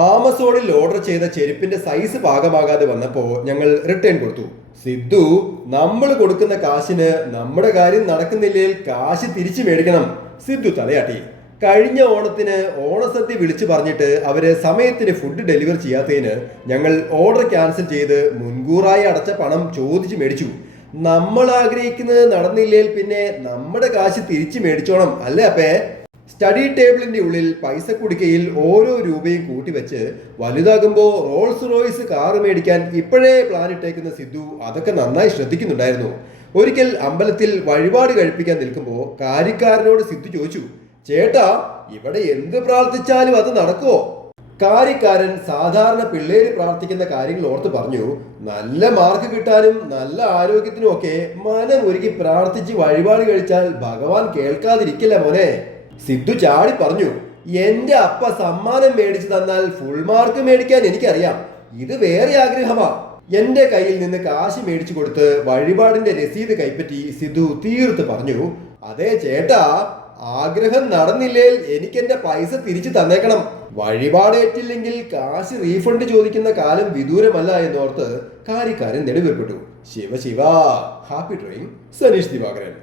ആമസോണിൽ ഓർഡർ ചെയ്ത ചെരുപ്പിന്റെ സൈസ് പാകമാകാതെ വന്നപ്പോൾ ഞങ്ങൾ റിട്ടേൺ കൊടുത്തു. സിദ്ധു, നമ്മൾ കൊടുക്കുന്ന കാശിന് നമ്മുടെ കാര്യം നടക്കുന്നില്ലെങ്കിൽ കാശ് തിരിച്ചു മേടിക്കണം. സിദ്ധു തലയാട്ടി. കഴിഞ്ഞ ഓണത്തിന് ഓണസദ്യ വിളിച്ചു പറഞ്ഞിട്ട് അവര് സമയത്തിന് ഫുഡ് ഡെലിവർ ചെയ്യാത്തതിന് ഞങ്ങൾ ഓർഡർ ക്യാൻസൽ ചെയ്ത് മുൻകൂറായി അടച്ച പണം ചോദിച്ചു മേടിച്ചു. നമ്മൾ ആഗ്രഹിക്കുന്നത് നടന്നില്ലെങ്കിൽ പിന്നെ നമ്മുടെ കാശ് തിരിച്ചു മേടിച്ചോണം, അല്ലേ അപ്പേ? സ്റ്റഡി ടേബിളിന്റെ ഉള്ളിൽ പൈസ കുടിക്കയിൽ ഓരോ രൂപയും കൂട്ടിവെച്ച് വലുതാകുമ്പോൾ റോൾസ് റോയ്സ് കാറ് മേടിക്കാൻ ഇപ്പോഴേ പ്ലാൻ ഇട്ടേക്കുന്ന സിദ്ധു അതൊക്കെ നന്നായി ശ്രദ്ധിക്കുന്നുണ്ടായിരുന്നു. ഒരിക്കൽ അമ്പലത്തിൽ വഴിപാട് കഴിപ്പിക്കാൻ നിൽക്കുമ്പോൾ കാര്യക്കാരനോട് സിദ്ധു ചോദിച്ചു, ചേട്ടാ, ഇവിടെ എന്ത് പ്രാർത്ഥിച്ചാലും അത് നടക്കുമോ? കാര്യക്കാരൻ സാധാരണ പിള്ളേര് പ്രാർത്ഥിക്കുന്ന കാര്യങ്ങൾ ഓർത്ത് പറഞ്ഞു, നല്ല മാർക്ക് കിട്ടാനും നല്ല ആരോഗ്യത്തിനും ഒക്കെ മനം ഒരുക്കി പ്രാർത്ഥിച്ച് വഴിപാട് കഴിച്ചാൽ ഭഗവാൻ കേൾക്കാതിരിക്കില്ല മോനെ. സിദ്ധു ചാടി പറഞ്ഞു, എന്റെ അപ്പ സമ്മാനം മേടിച്ചു തന്നാൽ ഫുൾ മാർക്ക് മേടിക്കാൻ എനിക്കറിയാം, ഇത് വേറെ ആഗ്രഹമാ. എന്റെ കയ്യിൽ നിന്ന് കാശ് മേടിച്ചു കൊടുത്ത് വഴിപാടിന്റെ രസീത് കൈപ്പറ്റി സിദ്ധു തീർത്ത് പറഞ്ഞു, അതെ ചേട്ടാ, ആഗ്രഹം നടന്നില്ലേൽ എനിക്ക് എന്റെ പൈസ തിരിച്ചു തന്നേക്കണം. വഴിപാടേറ്റില്ലെങ്കിൽ കാശ് റീഫണ്ട് ചോദിക്കുന്ന കാലം വിദൂരമല്ല എന്നോർത്ത് കാര്യക്കാരൻ നെടുവേർപ്പെട്ടു. ശിവ ശിവ. Happy drawing, Saneesh Divakaran.